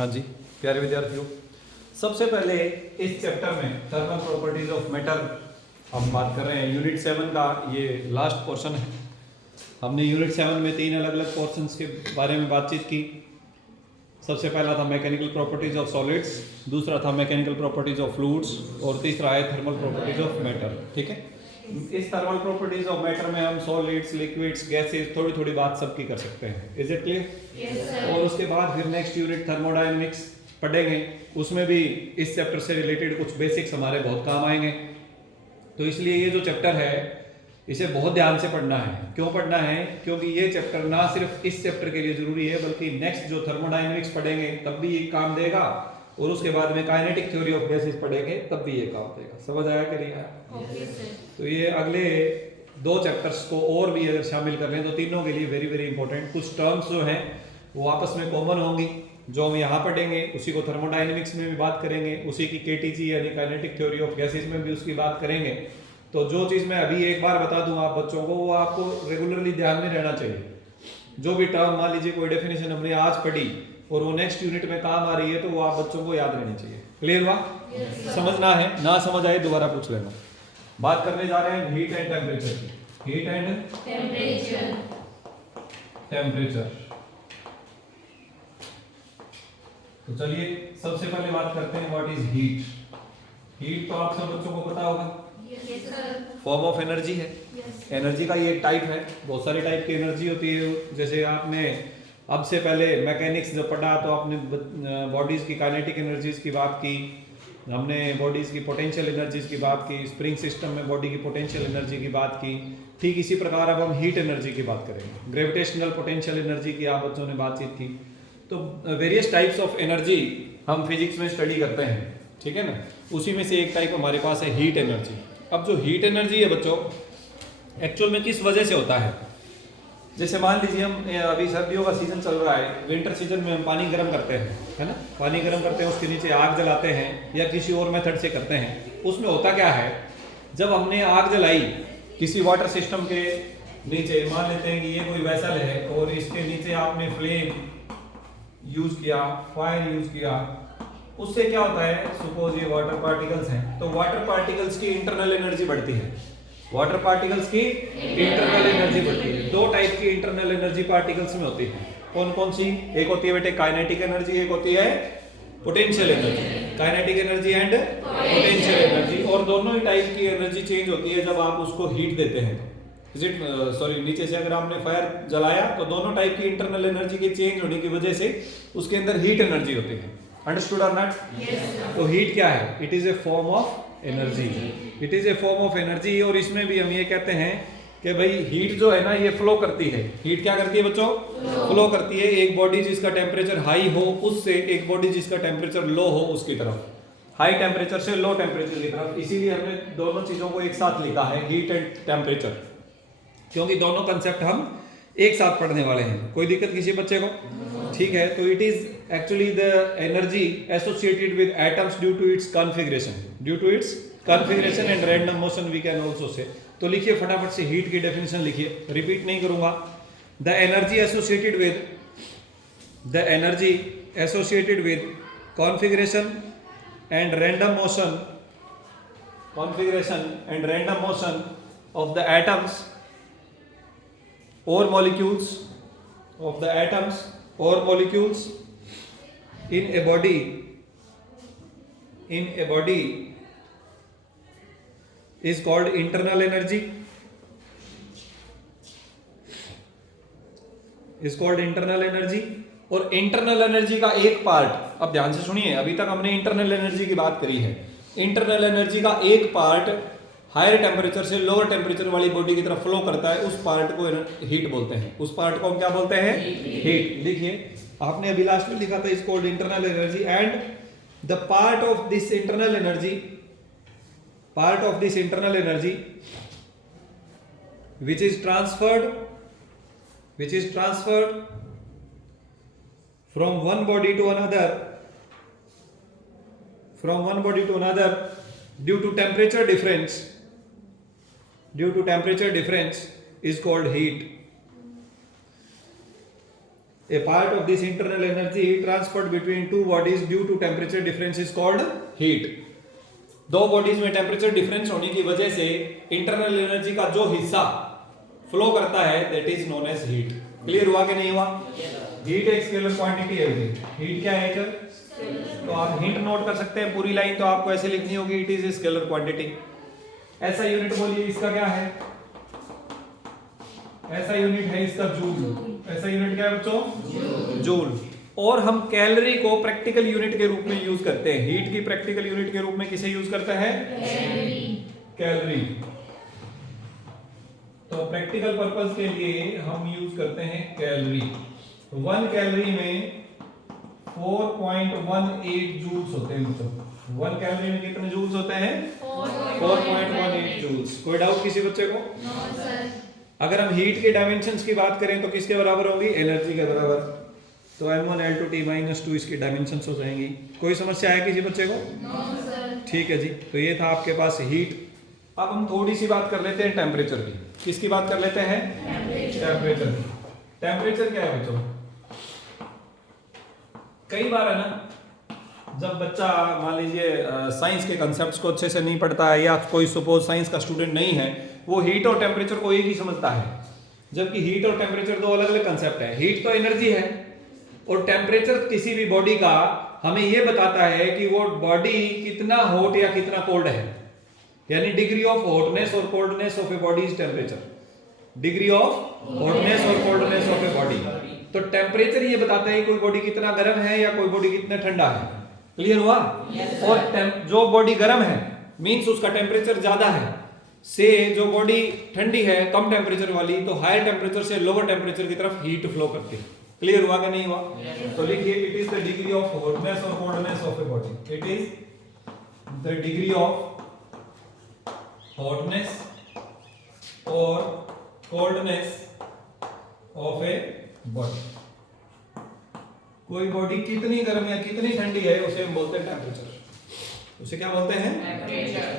हाँ जी प्यारे विद्यार्थियों, सबसे पहले इस चैप्टर में थर्मल प्रॉपर्टीज ऑफ मेटल हम बात कर रहे हैं। यूनिट 7 का ये लास्ट पोर्शन है। हमने यूनिट 7 में 3 अलग अलग पोर्शंस के बारे में बातचीत की। सबसे पहला था मैकेनिकल प्रॉपर्टीज ऑफ सॉलिड्स, दूसरा था मैकेनिकल प्रॉपर्टीज ऑफ फ्लूइड्स और तीसरा है थर्मल प्रॉपर्टीज ऑफ मैटर। ठीक है, इस थर्मल प्रॉपर्टीज ऑफ मैटर में हम सॉलिड्स, लिक्विड्स, गैसेस थोड़ी थोड़ी बात सबकी कर सकते हैं। Is it clear? Yes, sir. और उसके बाद फिर नेक्स्ट यूनिट थर्मोडायनेमिक्स पढ़ेंगे, उसमें भी इस चैप्टर से रिलेटेड कुछ बेसिक्स हमारे बहुत काम आएंगे। तो इसलिए ये जो चैप्टर है इसे बहुत ध्यान से पढ़ना है। क्यों पढ़ना है? क्योंकि ये चैप्टर ना सिर्फ इस चैप्टर के लिए जरूरी है, बल्कि नेक्स्ट जो थर्मोडायनेमिक्स पढ़ेंगे तब भी ये काम देगा, और उसके बाद में काइनेटिक थ्योरी ऑफ गैसेस पढ़ेंगे तब भी ये काम देगा। समझ आया कि नहीं आया? Okay, sir. तो ये अगले 2 चैप्टर्स को और भी अगर शामिल कर लें तो तीनों के लिए वेरी वेरी इंपॉर्टेंट। कुछ टर्म्स जो हैं वो आपस में कॉमन होंगी, जो हम यहाँ पढ़ेंगे उसी को थर्मोडायनेमिक्स में भी बात करेंगे, उसी की केटीजी यानी काइनेटिक थ्योरी ऑफ गैसेस में भी उसकी बात करेंगे। तो जो चीज़ मैं अभी एक बार बता दूं आप बच्चों को, वो आपको रेगुलरली ध्यान में रहना चाहिए। जो भी टर्म मान लीजिए कोई डेफिनेशन हमने आज पढ़ी और वो नेक्स्ट यूनिट में काम आ रही है, तो वो आप बच्चों को याद रहनी चाहिए। क्लियर हुआ? Yes, समझना है, ना समझ आए दोबारा पूछ लेना। बात करने जा रहे हैं हीट एंड टेम्परेचर की। Heat and Temperature. टेम्परेचर। तो चलिए सबसे पहले बात करते हैं व्हाट इज हीट। हीट तो आप सब बच्चों को पता होगा, Yes, sir. Form of energy है। Yes. एनर्जी का ये एक टाइप है, बहुत सारे टाइप की एनर्जी होती है। जैसे आपने अब से पहले मैकेनिक्स जब पढ़ा तो आपने बॉडीज की काइनेटिक एनर्जीज की बात की, हमने बॉडीज की पोटेंशियल एनर्जीज की बात की, स्प्रिंग सिस्टम में बॉडी की पोटेंशियल एनर्जी की बात की। ठीक इसी प्रकार अब हम हीट एनर्जी की बात करेंगे। ग्रेविटेशनल पोटेंशियल एनर्जी की आप बच्चों ने बातचीत की। तो वेरियस टाइप्स ऑफ एनर्जी हम फिजिक्स में स्टडी करते हैं, ठीक है ना। उसी में से एक टाइप हमारे पास है हीट एनर्जी। अब जो हीट एनर्जी है बच्चों, एक्चुअल में किस वजह से होता है? जैसे मान लीजिए हम अभी सर्दियों का सीजन चल रहा है, विंटर सीजन में हम पानी गर्म करते हैं, है ना। पानी गर्म करते हैं, उसके नीचे आग जलाते हैं या किसी और मेथड से करते हैं। उसमें होता क्या है, जब हमने आग जलाई किसी वाटर सिस्टम के नीचे, मान लेते हैं कि ये कोई वेसल है और इसके नीचे आपने फ्लेम यूज किया, फायर यूज किया, उससे क्या होता है, सपोज ये वाटर पार्टिकल्स हैं, तो वाटर पार्टिकल्स की इंटरनल एनर्जी बढ़ती है। वाटर पार्टिकल्स की इंटरनल एनर्जी बढ़ती है। 2 टाइप की इंटरनल एनर्जी पार्टिकल्स में होती है। कौन कौन सी? एक होती है बेटे काइनेटिक एनर्जी, एक होती है potential energy. Kinetic energy and potential energy. और दोनों ही टाइप की एनर्जी चेंज होती है जब आप उसको हीट देते हैं। नीचे से अगर आपने फायर जलाया तो दोनों टाइप की इंटरनल एनर्जी के चेंज होने की वजह से उसके अंदर हीट एनर्जी होती है। अंडरस्टूड और नॉट? Yes, sir. तो हीट क्या है? It is a form of energy. It is a form of energy. और इसमें भी हम ये कहते हैं कि भाई हीट जो है ना ये फ्लो करती है। हीट क्या करती है बच्चों? फ्लो करती है। एक बॉडी जिसका टेम्परेचर हाई हो उससे एक बॉडी जिसका टेम्परेचर लो हो उसकी तरफ, हाई टेम्परेचर से लो टेम्परेचर की तरफ। इसीलिए हमने दोनों चीजों को एक साथ लिखा है, हीट एंड टेम्परेचर, क्योंकि दोनों कंसेप्ट हम एक साथ पढ़ने वाले हैं। कोई दिक्कत किसी बच्चे को? ठीक है। तो it is actually the energy associated with atoms due to its configuration and random motion we can also say. तो लिखिए फटाफट से हीट की डेफिनेशन लिखिए, रिपीट नहीं करूंगा। The energy associated with configuration and random motion of the atoms or molecules in a body is called internal energy. और internal energy का एक पार्ट, अब ध्यान से सुनिए, अभी तक हमने इंटरनल एनर्जी की बात करी है। इंटरनल एनर्जी का एक पार्ट हायर टेम्परेचर से लोअर टेम्परेचर वाली बॉडी की तरफ फ्लो करता है, उस पार्ट को हीट बोलते हैं। उस पार्ट को हम क्या बोलते हैं? हीट। लिखिए, आपने अभी लास्ट में लिखा था is called internal energy. And the part of this internal energy which is transferred from one body to another due to temperature difference is called heat. A part of this internal energy transferred between two bodies due to temperature difference is called heat. दो bodies में temperature difference होने की वजह से internal energy का जो हिस्सा flow करता है that is known as heat. Clear हुआ कि नहीं हुआ? हीट एक स्केलर क्वांटिटी है। हीट क्या है सर? तो आप हिंट नोट कर सकते हैं। पूरी लाइन तो आपको ऐसे लिखनी होगी, it is a scalar quantity. ऐसा यूनिट बोलिए इसका क्या है? ऐसा यूनिट है इसका जूल। ऐसा यूनिट क्या है बच्चों? जूल। और हम कैलोरी को प्रैक्टिकल यूनिट के रूप में यूज करते हैं। हीट की प्रैक्टिकल यूनिट के रूप में किसे यूज करता है? कैलोरी। तो प्रैक्टिकल पर्पस के लिए हम यूज करते हैं कैलोरी। 1 कैलोरी में 4.18 जूल्स होते हैं बच्चों। 1 कैलोरी में कितने जूल्स होते हैं? 4.18 जूल्स। कोई डाउट किसी बच्चे को? No sir. अगर हम हीट के डायमेंशंस की बात करें तो किसके बराबर होगी? एनर्जी के बराबर। तो m1 L2 T - 2 इसकी डायमेंशंस हो जाएंगी। कोई समस्या है किसी बच्चे को? No sir. ठीक है जी। तो ये था आपके पास हीट। अब हम थोड़ी सी बात कर लेते हैं टेम्परेचर की। किसकी बात कर लेते हैं? टेम्परेचर की। टेम्परेचर क्या है बच्चों? कई बार है ना, जब बच्चा मान लीजिए साइंस के कंसेप्ट्स को अच्छे से नहीं पढ़ता है या कोई सपोज साइंस का स्टूडेंट नहीं है, वो हीट और टेम्परेचर को एक ही समझता है, जबकि हीट और टेम्परेचर दो अलग अलग कंसेप्ट है। हीट तो एनर्जी है और टेम्परेचर किसी भी बॉडी का हमें ये बताता है कि वो बॉडी कितना हॉट या कितना कोल्ड है, यानी डिग्री ऑफ हॉटनेस और coldness of a body is temperature. Degree of hotness और कोल्डनेस ऑफ ए बॉडी। तो टेम्परेचर ये बताता है कोई बॉडी कितना गर्म है या कोई बॉडी कितना ठंडा है। क्लियर हुआ? और जो बॉडी गर्म है मींस उसका टेम्परेचर ज्यादा है, से जो बॉडी ठंडी है कम टेम्परेचर वाली, तो हायर टेम्परेचर से लोअर टेम्परेचर की तरफ हीट फ्लो करती है। क्लियर हुआ कि नहीं हुआ? तो लिखिए it is the degree of hotness और coldness of a body. It is the degree of hotness और कोल्डनेस ऑफ ए बॉडी। कोई बॉडी कितनी गर्म या कितनी ठंडी है उसे हम बोलते हैं टेम्परेचर। उसे क्या बोलते हैं?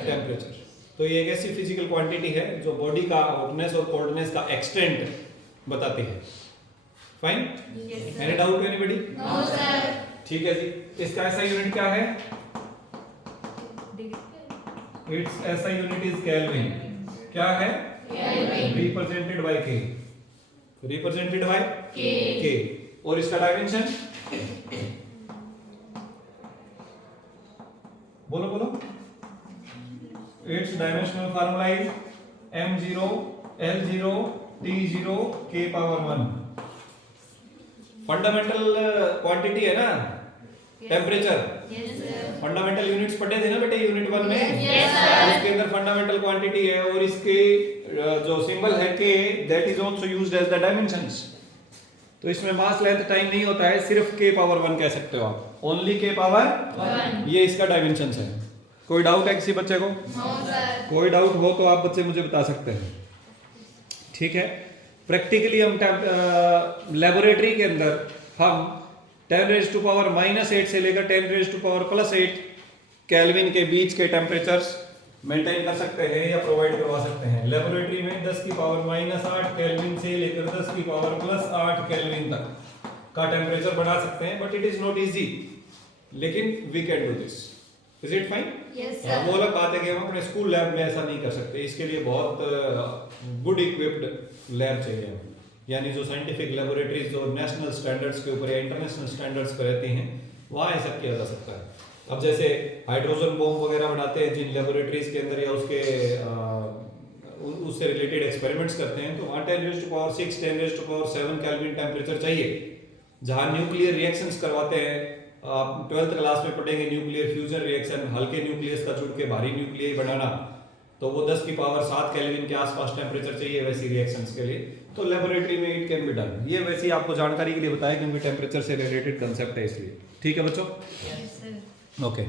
टेम्परेचर। तो ये एक ऐसी फिजिकल क्वांटिटी है जो बॉडी का हॉटनेस और कोल्डनेस का एक्सटेंट बताती है। Fine? Any doubt anybody? No sir. ठीक है जी। इसका ऐसा यूनिट क्या है? इट्स ऐसा यूनिट इज केल्विन। क्या है? केल्विन। रिप्रेजेंटेड बाय के। रिप्रेजेंटेड बाय के। और इसका डायमेंशन बोलो बोलो। It's dimensional formula is m0 L0 T0 K power 1। Fundamental quantity है ना temperature. Yes sir. Fundamental units पढ़े थे ना बेटे यूनिट 1 में। Yes, sir. उसके अंदर फंडामेंटल क्वांटिटी है और इसके जो सिंबल है के that is also used as the dimensions. तो इसमें मास लेंथ टाइम नहीं होता है, सिर्फ k पावर 1 कह सकते हो आप। Only k power 1। ये इसका डायमेंशंस है। कोई डाउट है किसी बच्चे को? No sir. कोई डाउट हो तो आप बच्चे मुझे बता सकते हैं। ठीक है। प्रैक्टिकली हम लेबोरेटरी के अंदर हम 10⁻⁻8 से लेकर 10⁻+8 केल्विन के बीच के टेम्परेचर्स मेंटेन कर सकते हैं या प्रोवाइड करवा सकते हैं। लेबोरेटरी में 10⁻⁻8 केल्विन से लेकर 10⁻+8 केल्विन तक का टेम्परेचर बढ़ा सकते हैं, but it is not easy, लेकिन we can do this. Is it fine? Yes हाँ, सर। वो अलग बात है कि हम अपने स्कूल लैब में ऐसा नहीं कर सकते। इसके लिए बहुत गुड इक्विप्ड लैब चाहिए हमें, यानी जो साइंटिफिक लेबोरेटरीज जो नेशनल स्टैंडर्ड्स के ऊपर या इंटरनेशनल स्टैंडर्ड्स पर रहती हैं वहाँ ये सब किया जा सकता है। अब जैसे हाइड्रोजन बॉम्ब वगैरह बनाते हैं जिन लेबोरेटरीज के अंदर या उसके उससे रिलेटेड एक्सपेरिमेंट्स करते हैं, तो वहाँ 10⁻6 10⁻7 केल्विन टेम्परेचर चाहिए। जहाँ न्यूक्लियर रिएक्शंस करवाते हैं, आप 12th क्लास में पढ़ेंगे न्यूक्लियर फ्यूजन रिएक्शन, हल्के न्यूक्लियस का जुड़ के भारी न्यूक्लियस बनाना, तो वो 10⁻7 केल्विन के आसपास टेम्परेचर चाहिए वैसी रिएक्शंस के लिए। तो लेबोरेटरी में इट कैन बी डन। ये वैसे ही आपको जानकारी के लिए बताया क्योंकि टेम्परेचर से रिलेटेड कंसेप्ट है इसलिए। ठीक है बच्चों? Yes sir. ओके।